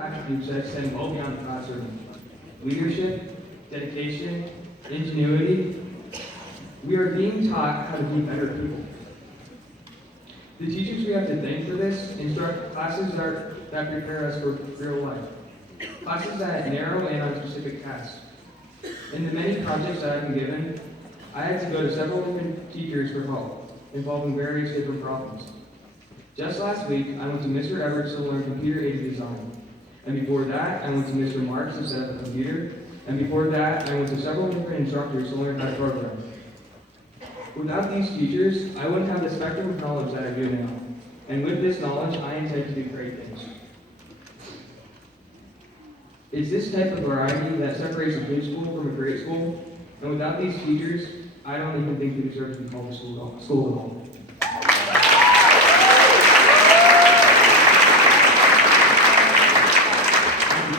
attributes that extend well beyond the classroom. Leadership, dedication, ingenuity. We are being taught how to be better people. The teachers we have to thank for this instruct classes that prepare us for real life. Classes that narrow in on specific tasks. In the many projects that I've been given, I had to go to several different teachers for help, involving various different problems. Just last week, I went to Mr. Everett to learn computer-aided design. And before that, I went to Mr. Marks to set up a computer. And before that, I went to several different instructors to learn how to program. Without these teachers, I wouldn't have the spectrum of knowledge that I do now. And with this knowledge, I intend to do great things. It's this type of variety that separates a good school from a great school. And without these teachers, I don't even think we deserve to be called a school at all.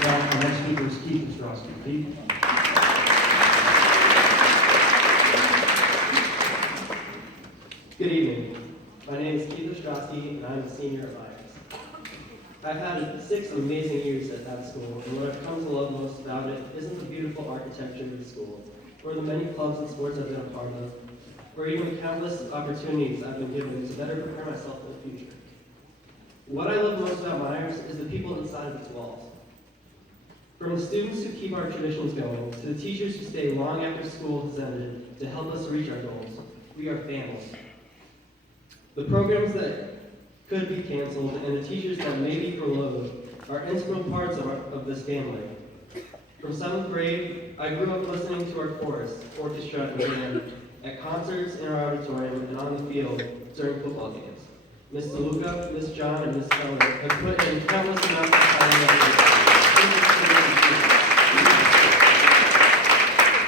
Our next speaker is Keith Ostrowski. Keith? Good evening. My name is Keith Ostrowski, and I'm a senior at Wilkes. I've had 6 amazing years at that school, and what I've come to love most about it isn't the beautiful architecture of the school, or the many clubs and sports I've been a part of, or even countless opportunities I've been given to better prepare myself for the future. What I love most about Myers is the people inside of its walls. From the students who keep our traditions going, to the teachers who stay long after school has ended to help us reach our goals, we are family. The programs that could be canceled and the teachers that may be furloughed are integral parts of this family. From 7th grade, I grew up listening to our chorus, orchestra, and band at concerts in our auditorium and on the field during football games. Miss DeLuca, Miss John, and Miss Keller have put in countless amounts of time and effort.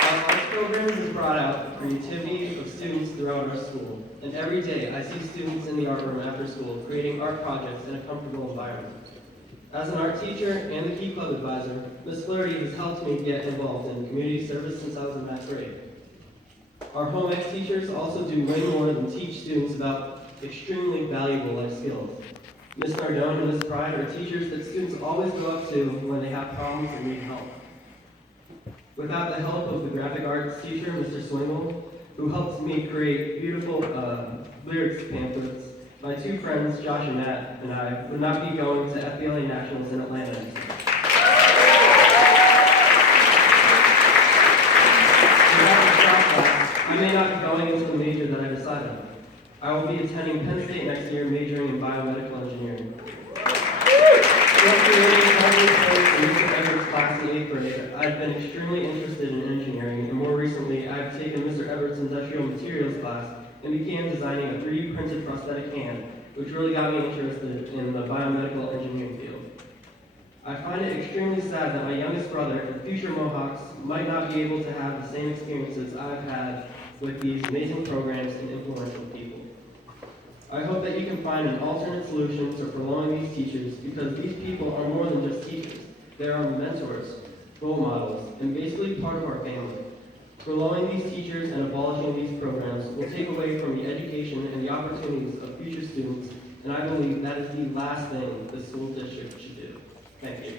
Our arts program has brought out the creativity of students throughout our school, and every day I see students in the art room after school creating art projects in a comfortable environment. As an art teacher and the Key Club advisor, Ms. Flaherty has helped me get involved in community service since I was in 9th grade. Our home ec teachers also do way more than teach students about extremely valuable life skills. Ms. Nardone and Ms. Pride are teachers that students always go up to when they have problems and need help. Without the help of the graphic arts teacher, Mr. Swingle, who helped me create beautiful lyrics pamphlets, my 2 friends, Josh and Matt, and I would not be going to FBLA Nationals in Atlanta. Without the shop class, I may not be going into the major that I decided on. I will be attending Penn State next year, majoring in biomedical engineering. After Mr. Everett's class in 8th grade, I've been extremely interested in engineering, and more recently, I've taken Mr. Everett's industrial materials class and began designing a 3D printed prosthetic hand, which really got me interested in the biomedical engineering field. I find it extremely sad that my youngest brother and future Mohawks might not be able to have the same experiences I've had with these amazing programs and influential people. I hope that you can find an alternate solution to furloughing these teachers, because these people are more than just teachers. They are mentors, role models, and basically part of our family. Furloughing these teachers and abolishing these programs will take away from the education and the opportunities of future students, and I believe that is the last thing the school district should do. Thank you.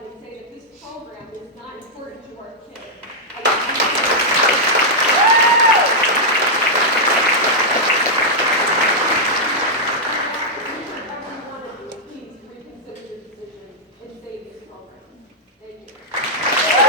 And say that this program is not important to our kids. Please reconsider your decision and save this program. Thank you.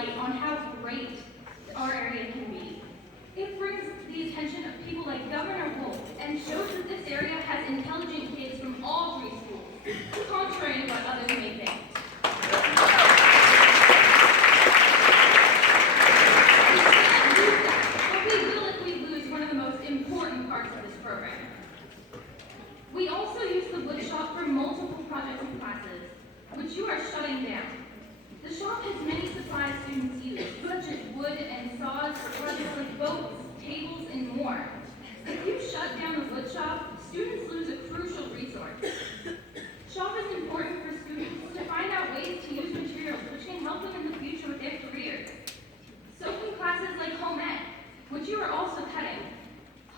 light on how great our area can be. It brings the attention of people like Governor Wilkes and shows that this area has intelligent kids from all 3 schools, contrary to what others may think. We can't lose that, but we will if we lose one of the most important parts of this program. We also use the wood shop for multiple projects and classes, which you are shutting down. The shop has many supplies students use, such as wood and saws, projects like boats, tables, and more. If you shut down the wood shop, students lose a crucial resource. Shop is important for students to find out ways to use materials which can help them in the future with their careers. So can classes like home ec, which you are also cutting.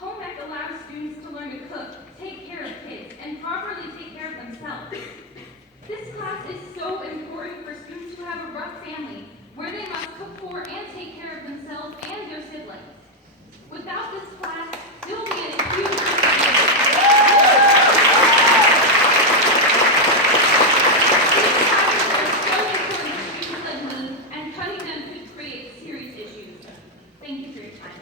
Home ec allows students to learn to cook, take care of kids, and properly take care of themselves. This class is so important for students who have a rough family, where they must cook for and take care of themselves and their siblings. Without this class, there will be a huge These classes are so important to students like me, and cutting them could create serious issues. Thank you for your time.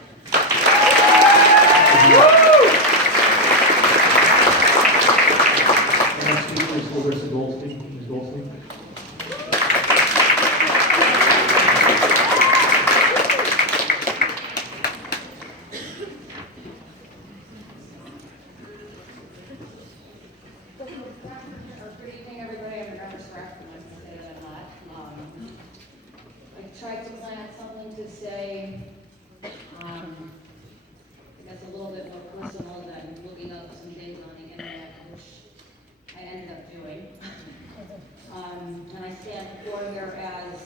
The next speaker is Larissa Goldstein. Ms. Goldstein. Good evening, everybody. I'm Remember Stratford. I'm going to say that a lot. I tried to plan something to say, I guess a little bit more personal than looking up some things on the internet, which I ended up doing. And I stand before here as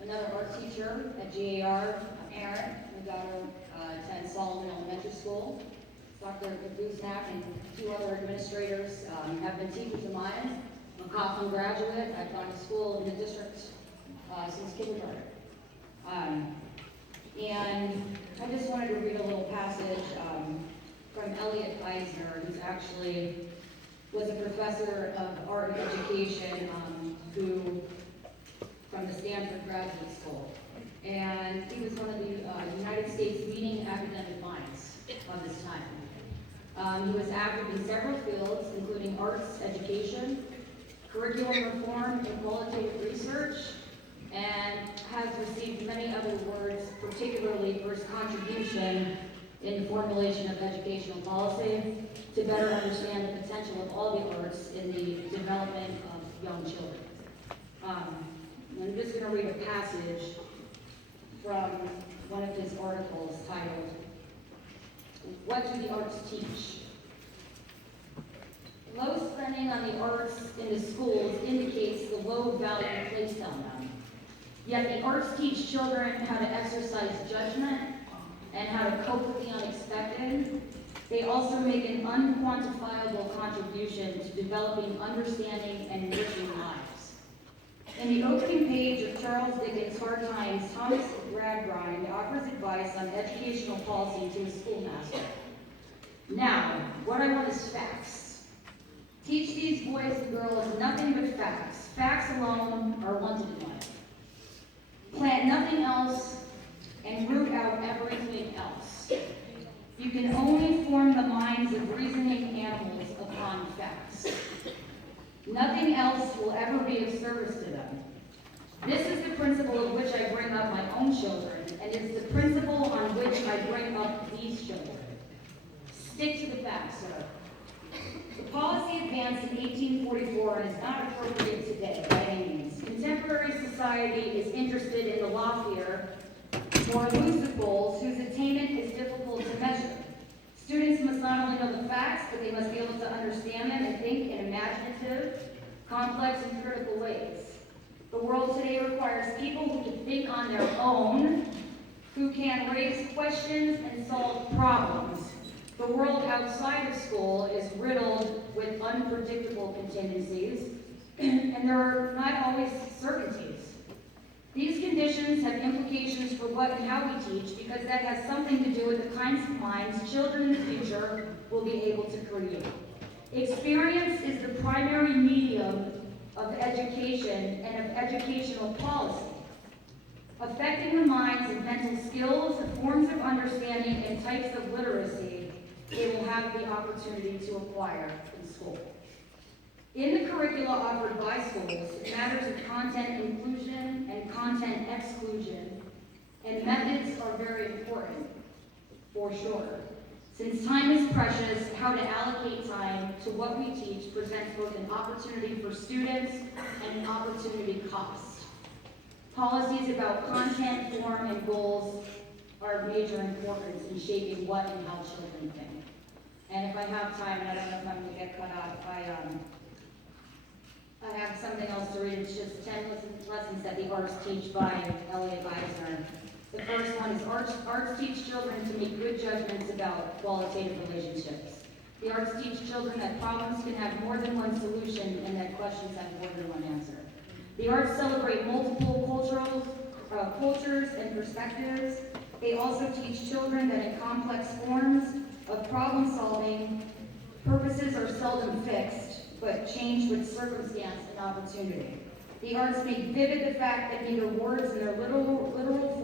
another art teacher at GAR. I'm Erin. My daughter attends Solomon Elementary School. Dr. Guznak and 2 other administrators have been teachers of mine. I'm a Coughlin graduate. I've gone to school in the district since kindergarten. And I just wanted to read a little passage from Elliot Eisner, who's actually was a professor of art and education who from the Stanford Graduate School. And he was one of the United States leading academic minds of his time. He was active in several fields, including arts education, curriculum reform, and qualitative research, and has received many other awards, particularly for his contribution in the formulation of educational policy to better understand the potential of all the arts in the development of young children. I'm just going to read a passage from one of his articles titled, "What do the arts teach?" Low spending on the arts in the schools indicates the low value placed on them. Yet the arts teach children how to exercise judgment and how to cope with the unexpected. They also make an unquantifiable contribution to developing understanding and enriching lives. In the opening page of Charles Dickens' Hard Times, Thomas Gradgrind offers advice on educational policy to his schoolmaster. "Now, what I want is facts. Teach these boys and girls nothing but facts. Facts alone are wanted in life. Plant nothing else and root out everything else. You can only form the minds of reasoning animals upon facts. Nothing else will ever be of service to them. This is the principle of which I bring up my own children, and is the principle on which I bring up these children. Stick to the facts, sir. The policy advanced in 1844 and is not appropriate today by any means. Contemporary society is interested in the loftier, more elusive goals whose attainment is difficult to measure. Students must not only know the facts, but they must be able to understand them and think in imaginative, complex, and critical ways. The world today requires people who can think on their own, who can raise questions and solve problems. The world outside of school is riddled with unpredictable contingencies, and there are not always certainties. These conditions have implications for what and how we teach, because that has something to do with the kinds of minds children in the future will be able to create. Experience is the primary medium of education and of educational policy. A affecting the minds and mental skills, forms of understanding, and types of literacy they will have the opportunity to acquire in school. In the curricula offered by schools, matters of content inclusion and content exclusion and methods are very important, for sure. Since time is precious, how to allocate time to what we teach presents both an opportunity for students and an opportunity cost. Policies about content, form, and goals are of major importance in shaping what and how children think. And if I have time, and I don't know if I'm going to get cut off, I have something else to read. It's just 10 lessons that the arts teach by Elliot Eisner. The first one is arts teach children to make good judgments about qualitative relationships. The arts teach children that problems can have more than one solution and that questions have more than one answer. The arts celebrate multiple cultures and perspectives. They also teach children that in complex forms of problem solving, purposes are seldom fixed, but change with circumstance and opportunity. The arts make vivid the fact that neither words in their literal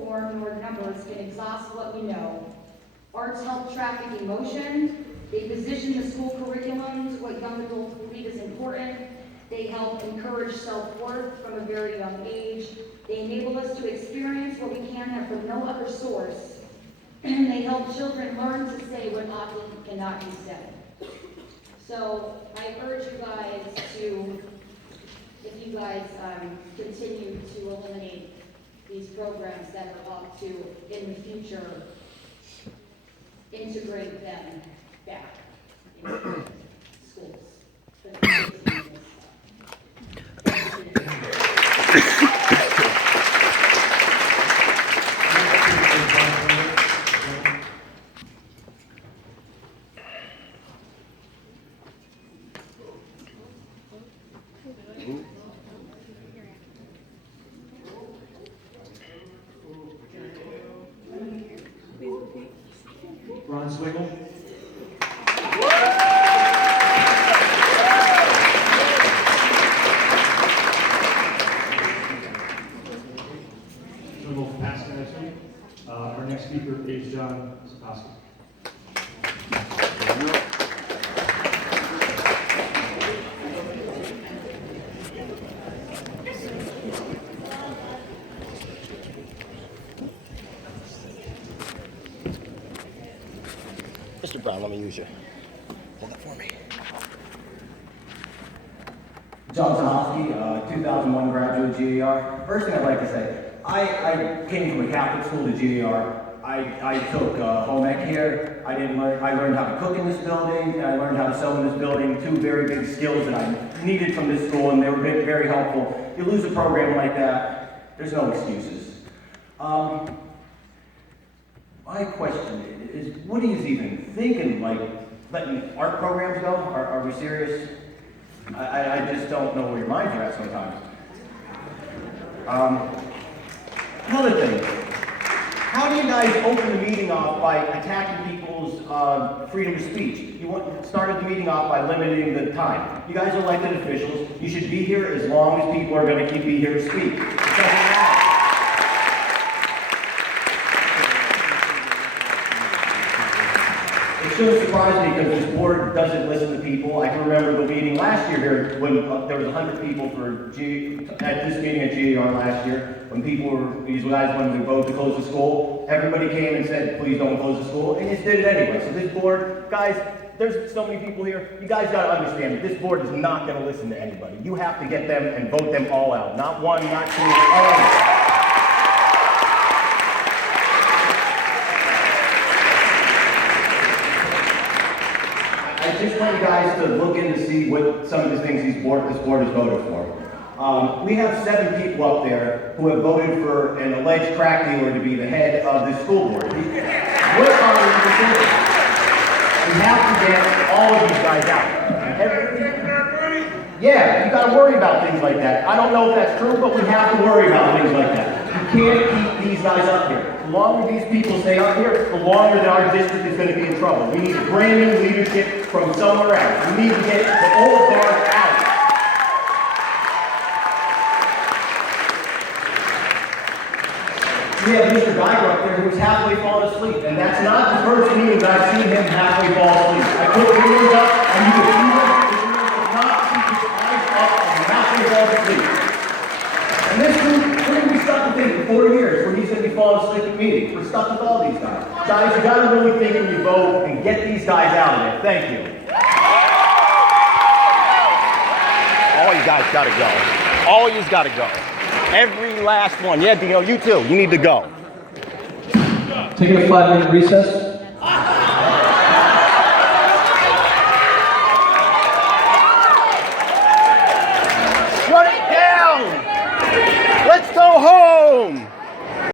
form nor numbers can exhaust what we know. Arts help traffic emotion. They position the school curriculum to what young adults believe is important. They help encourage self-worth from a very young age. They enable us to experience what we can have from no other source. And they help children learn to say what often cannot be said. So I urge you guys to, if you guys continue to eliminate these programs that are up to, in the future, integrate them back into schools. Ron Swiggle. Swiggle passed next week. Our next speaker is John Sikoski. Mr. Brown, let me use you. Hold that for me. John Sikoski, 2001 graduate GAR. First thing I'd like to say, I came from a Catholic school to GAR. I took home ec here. I learned how to cook in this building, and I learned how to sew in this building. Two very big skills that I needed from this school, and they were very helpful. You lose a program like that, there's no excuses. My question is, what are you even thinking, like letting art programs go? Are we serious? I just don't know where your minds are at sometimes. Another thing, how do you guys open the meeting off by attacking people's freedom of speech? You started the meeting off by limiting the time. You guys are elected officials. You should be here as long as people are going to be here to speak. It doesn't matter. It shouldn't surprise me because this board doesn't listen to people. I can remember the meeting last year here when there was 100 people at this meeting at GAR last year. When these guys wanted to vote to close the school, everybody came and said, please don't close the school, and you did it anyway. So this board, guys, there's so many people here, you guys gotta understand that this board is not gonna listen to anybody. You have to get them and vote them all out. Not one, not two, all of them. I just want you guys to look in to see what some of the things this board has voted for. We have 7 people up there who have voted for an alleged crack dealer to be the head of the school board. What are we doing? We have to get all of these guys out. Yeah, you gotta worry about things like that. I don't know if that's true, but we have to worry about things like that. You can't keep these guys up here. The longer these people stay up here, the longer that our district is going to be in trouble. We need brand new leadership from somewhere else. We need to get the old guard out. We have Mr. Geiger up there who was halfway falling asleep, and that's not the first meeting that I've seen him halfway fall asleep. I put the windows up, and you can see him. His not keep his eyes up and halfway fall asleep. And this group, we're going to be stuck with him for 4 years, where he's going to be falling asleep at meetings. We're stuck with all these guys. Guys, you got to really think when you vote and get these guys out of there. Thank you. All you guys gotta go. All you's gotta go. Every last one. Yeah, Dino, you too. You need to go. Taking a 5-minute recess. Shut it down! Let's go home!